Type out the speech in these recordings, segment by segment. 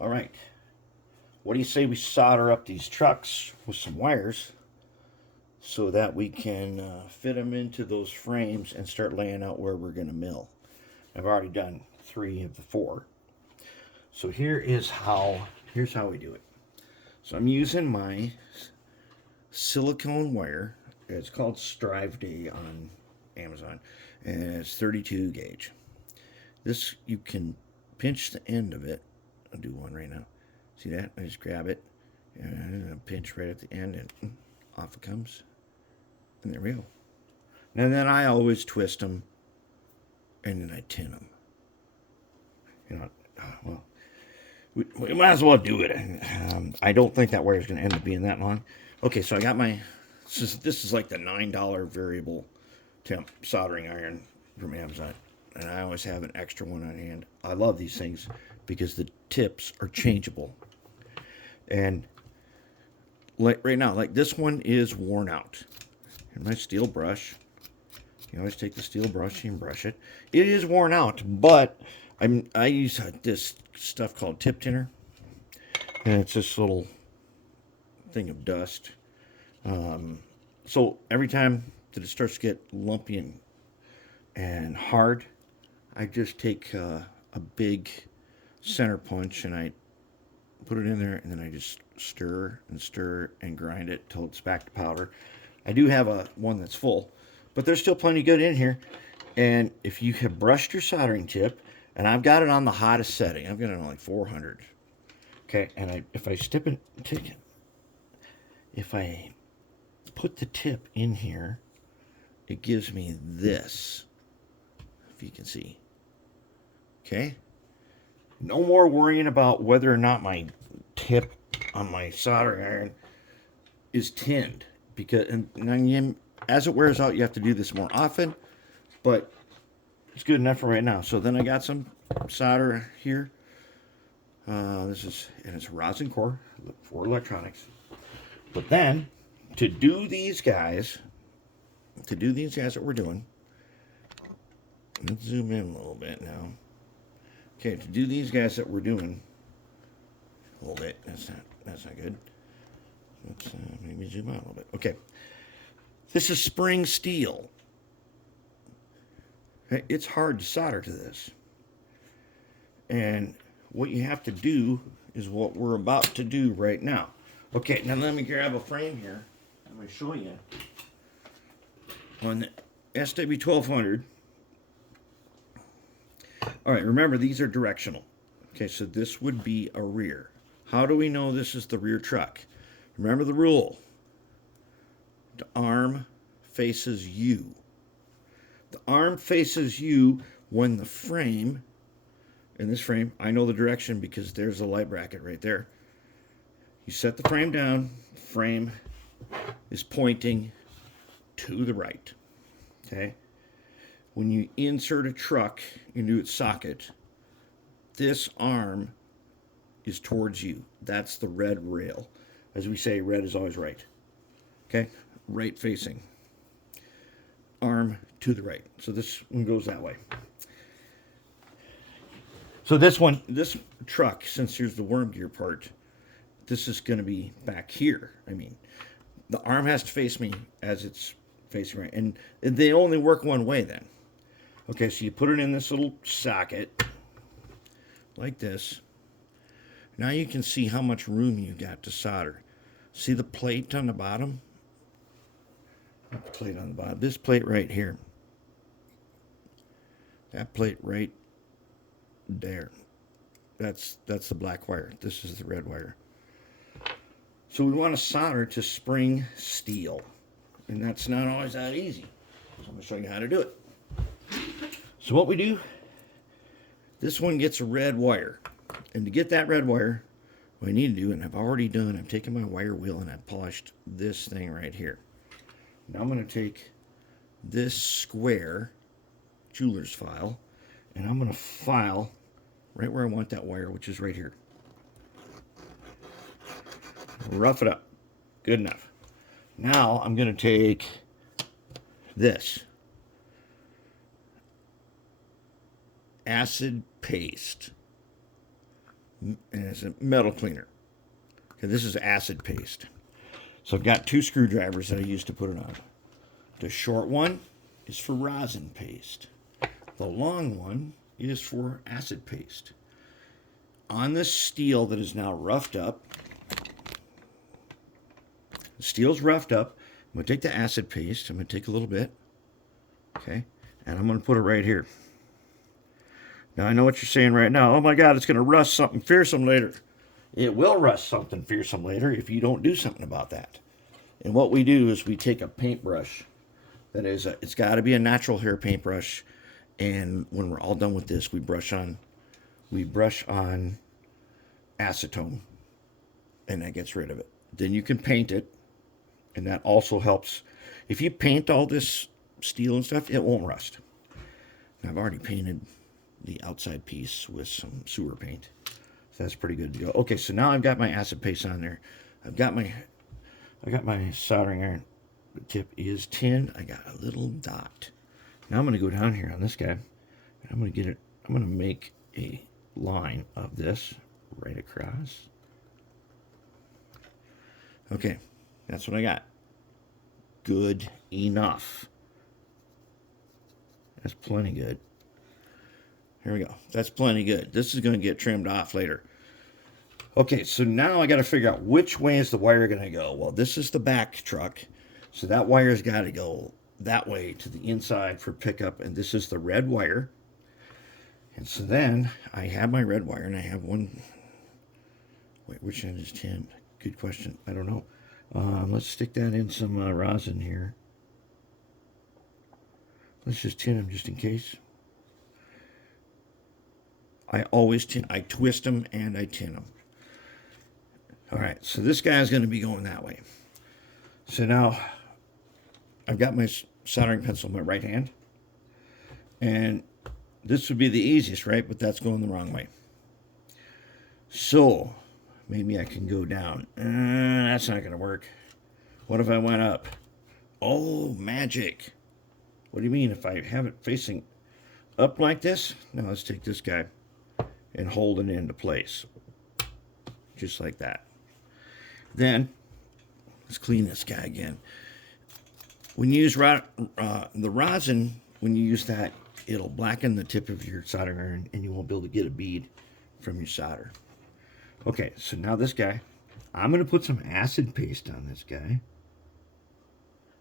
All right. What do you say we solder up these trucks with some wires so that we can fit them into those frames and start laying out where we're going to mill? I've already done 3 of the 4. So here's how we do it. So I'm using my silicone wire. It's called Strive Day on Amazon, and it's 32 gauge. This, you can pinch the end of it. I'll do one right now. See that? I just grab it and pinch right at the end, and off it comes. And there we go. And then I always twist them, and then I tin them. You know, well, we might as well do it. I don't think that wire is going to end up being that long. Okay, so I got my. This is like the $9 variable temp soldering iron from Amazon, and I always have an extra one on hand. I love these things because the tips are changeable. And like right now, like this one is worn out. And my steel brush, you always take the steel brush and brush it. It is worn out, but I use this stuff called tip tinner, and it's this little thing of dust. So every time that it starts to get lumpy and hard, I just take a big center punch and I put it in there, and then I just stir and grind it till it's back to powder. I do have one that's full, but there's still plenty good in here. And if you have brushed your soldering tip, and I've got it on the hottest setting, I've got it on like 400. Okay, and if I put the tip in here, it gives me this, if you can see. Okay, no more worrying about whether or not my tip on my soldering iron is tinned, because as it wears out, you have to do this more often, but it's good enough for right now. So then I got some solder here. It's rosin core for electronics. But then to do these guys that we're doing, let's zoom in a little bit now. Okay, to do these guys that we're doing, hold it. That's not good. Let's maybe zoom out a little bit. Okay, this is spring steel. It's hard to solder to this, and what you have to do is what we're about to do right now. Okay, now let me grab a frame here. I'm going to show you on the SW1200. All right, remember, these are directional. Okay, so this would be a rear. How do we know this is the rear truck? Remember the rule. The arm faces you. The arm faces you when the frame, in this frame, I know the direction because there's a light bracket right there. You set the frame down, the frame is pointing to the right. Okay? When you insert a truck into its socket, this arm is towards you. That's the red rail. As we say, red is always right. Okay? Right facing. Arm to the right. So this one goes that way. So this truck, since here's the worm gear part, this is going to be back here. I mean, the arm has to face me as it's facing right. And they only work one way then. Okay, so you put it in this little socket, like this. Now you can see how much room you got to solder. See the plate on the bottom? Not the plate on the bottom. This plate right here. That plate right there. That's the black wire. This is the red wire. So we want to solder to spring steel. And that's not always that easy. So I'm going to show you how to do it. So what we do, this one gets a red wire. And to get that red wire, what I need to do, and I've already done, I've taken my wire wheel and I've polished this thing right here. Now I'm going to take this square jeweler's file, and I'm going to file right where I want that wire, which is right here. Rough it up. Good enough. Now I'm going to take this acid paste. and it's a metal cleaner. Okay, this is acid paste. So I've got 2 screwdrivers that I use to put it on. The short one is for rosin paste. The long one is for acid paste. On this steel that is now roughed up, the steel's roughed up. I'm going to take the acid paste. I'm going to take a little bit. Okay. And I'm going to put it right here. Now, I know what you're saying right now. Oh my God, it's going to rust something fearsome later. It will rust something fearsome later if you don't do something about that. And what we do is we take a paintbrush. That is, it's got to be a natural hair paintbrush. And when we're all done with this, we brush on acetone. And that gets rid of it. Then you can paint it. And that also helps. If you paint all this steel and stuff, it won't rust. And I've already painted the outside piece with some sewer paint. So that's pretty good to go. Okay, so now I've got my acid paste on there. I got my soldering iron. The tip is tin. I got a little dot. Now I'm going to go down here on this guy. And I'm going to get it. I'm going to make a line of this right across. Okay, that's what I got. Good enough. That's plenty good. Here we go. That's plenty good. This is going to get trimmed off later. Okay, so now I got to figure out which way is the wire going to go. Well, this is the back truck, so that wire's got to go that way to the inside for pickup, and this is the red wire. And so then I have my red wire, and I have one. Wait, which end is tin? Good question. I don't know. Let's stick that in some rosin here. Let's just tin them just in case. I always tin. I twist them and I tin them. All right, so this guy's going to be going that way. So now I've got my soldering pencil in my right hand. And this would be the easiest, right? But that's going the wrong way. So maybe I can go down. That's not going to work. What if I went up? Oh, magic. What do you mean if I have it facing up like this? Now let's take this guy and hold it into place. Just like that. Then, let's clean this guy again. When you use the rosin, when you use that, it'll blacken the tip of your soldering iron and you won't be able to get a bead from your solder. Okay, so now this guy, I'm going to put some acid paste on this guy.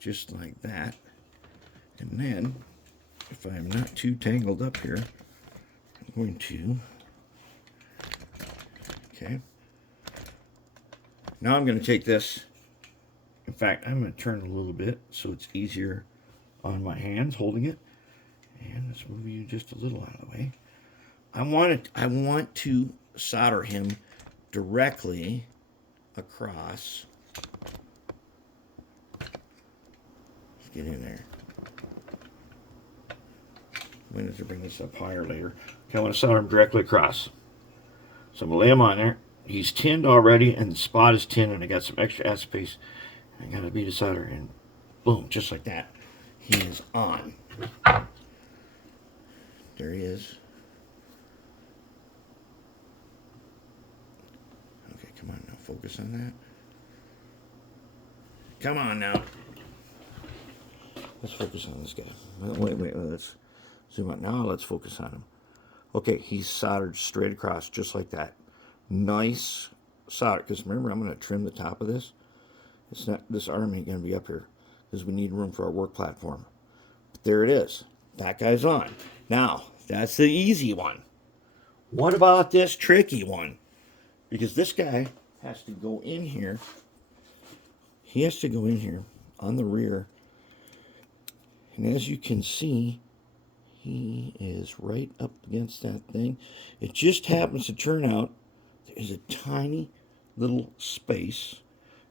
Just like that. And then, if I'm not too tangled up here, I'm going to, okay. Now I'm going to take this, in fact, I'm going to turn it a little bit so it's easier on my hands holding it. And let's move you just a little out of the way. I want to solder him directly across. Let's get in there. I'm going to bring this up higher later. Okay, I want to solder him directly across. So I'm going to lay him on there. He's tinned already, and the spot is tinned, and I got some extra acid paste. I got a bead of solder, and boom, just like that, he is on. There he is. Okay, come on now, focus on that. Come on now. Let's focus on this guy. Wait, let's zoom out. Now let's focus on him. Okay, he's soldered straight across, just like that. Nice solder, because remember, I'm going to trim the top of this. It's not, this arm ain't going to be up here, because we need room for our work platform. But there it is. That guy's on. Now, that's the easy one. What about this tricky one? Because this guy has to go in here. He has to go in here on the rear. And as you can see, he is right up against that thing. It just happens to turn out there is a tiny little space,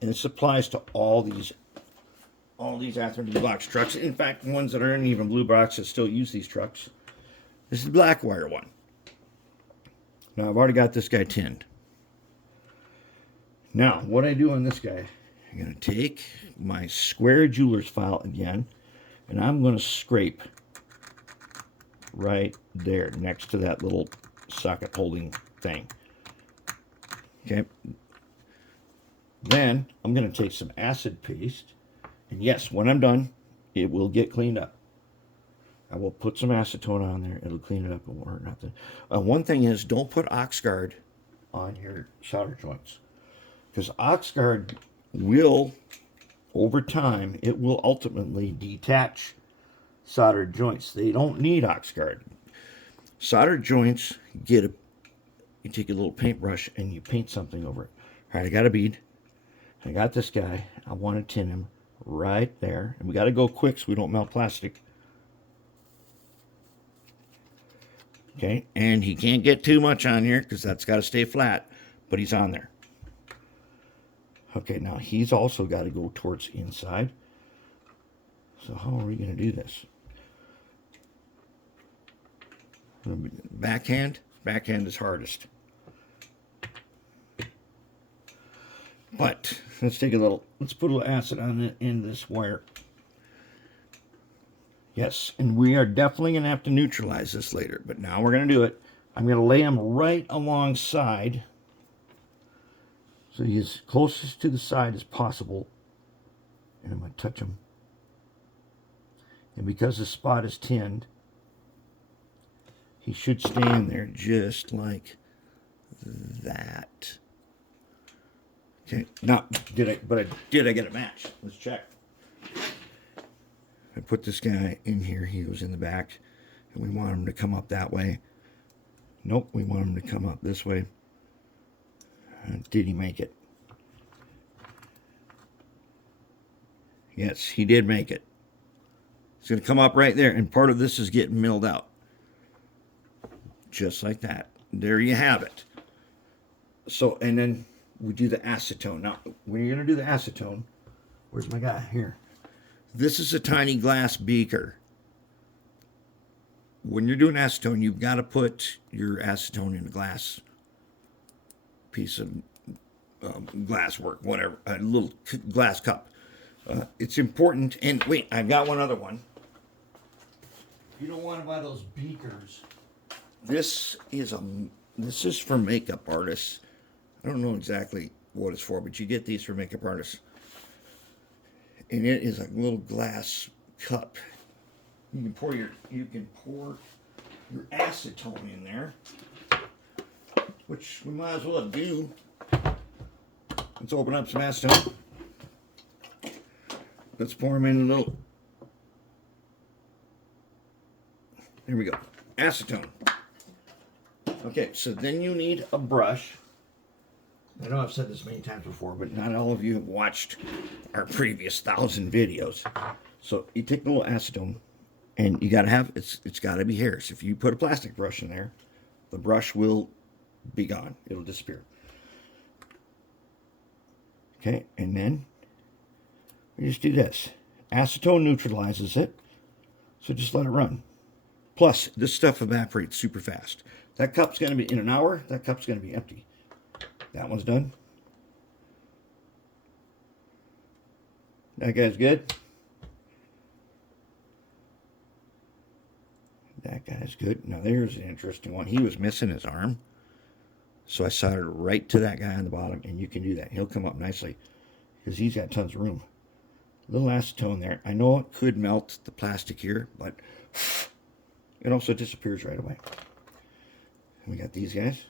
and it applies to all these Athearn Blue Box trucks. In fact, ones that aren't even Blue Box that still use these trucks. This is the black wire one. Now I've already got this guy tinned. Now what I do on this guy, I'm going to take my square jeweler's file again, and I'm going to scrape right there next to that little socket holding thing. Okay. Then I'm going to take some acid paste. And yes, when I'm done, it will get cleaned up. I will put some acetone on there. It'll clean it up. It won't hurt nothing. One thing is, don't put Oxguard on your solder joints. Because Oxguard will, over time, it will ultimately detach soldered joints. They don't need Oxguard. Soldered joints get a, you take a little paintbrush and you paint something over it. All right, I got a bead. I got this guy. I want to tin him right there. And we got to go quick so we don't melt plastic. Okay, and he can't get too much on here because that's got to stay flat, but he's on there. Okay, now he's also got to go towards inside. So how are we going to do this? Backhand? Backhand is hardest. But let's take a little, let's put a little acid on it in this wire. Yes, and we are definitely going to have to neutralize this later, but now we're going to do it. I'm going to lay him right alongside, so he's closest to the side as possible, and I'm going to touch him. And because the spot is tinned, he should stay in there just like that. Okay, now, did I get a match? Let's check. I put this guy in here. He was in the back, and we want him to come up that way. Nope, we want him to come up this way. Did he make it? Yes, he did make it. It's going to come up right there, and part of this is getting milled out. Just like that. There you have it. So, and then we do the acetone. Now, when you're going to do the acetone, where's my guy? Here. This is a tiny glass beaker. When you're doing acetone, you've got to put your acetone in a glass piece of glass work, whatever, a little glass cup. It's important. And wait, I've got one other one. You don't want to buy those beakers. This is for makeup artists. I don't know exactly what it's for, but you get these for makeup artists. And it is a little glass cup. You can pour your acetone in there, which we might as well do. Let's open up some acetone. Let's pour them in a little. There we go. Acetone. Okay, so then you need a brush. I know I've said this many times before, but not all of you have watched our previous 1,000 videos. So you take the little acetone, and you gotta have it's gotta be hairs. If you put a plastic brush in there, the brush will be gone. It'll disappear. Okay, and then we just do this. Acetone neutralizes it, so just let it run. Plus, this stuff evaporates super fast. That cup's gonna be in an hour. That cup's gonna be empty. That one's done. That guy's good. That guy's good. Now there's an interesting one. He was missing his arm. So I soldered right to that guy on the bottom, and you can do that. He'll come up nicely because he's got tons of room. A little acetone there. I know it could melt the plastic here, but it also disappears right away. And we got these guys.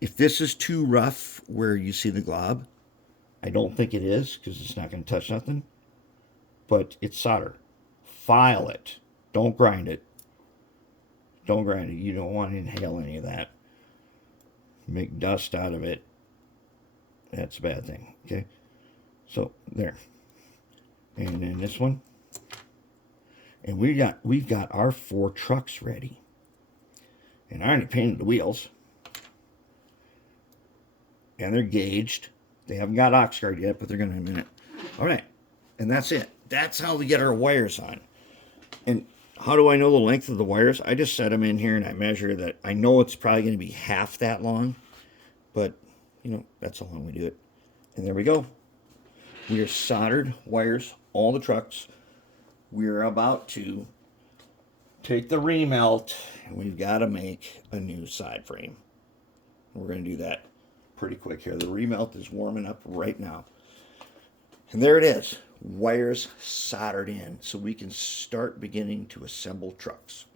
If this is too rough where you see the glob, I don't think it is because it's not going to touch nothing. But it's solder. File it. Don't grind it. Don't grind it. You don't want to inhale any of that. Make dust out of it. That's a bad thing. Okay. So there. And then this one. And we've got our 4 trucks ready. And I already painted the wheels. And they're gauged. They haven't got Oxguard yet, but they're going to in a minute. All right. And that's it. That's how we get our wires on. And how do I know the length of the wires? I just set them in here and I measure that. I know it's probably going to be half that long. But, you know, that's how long we do it. And there we go. We are soldered wires, all the trucks. We're about to take the remelt, and we've got to make a new side frame. We're going to do that pretty quick here. The remelt is warming up right now. And there it is, wires soldered in, so we can start beginning to assemble trucks.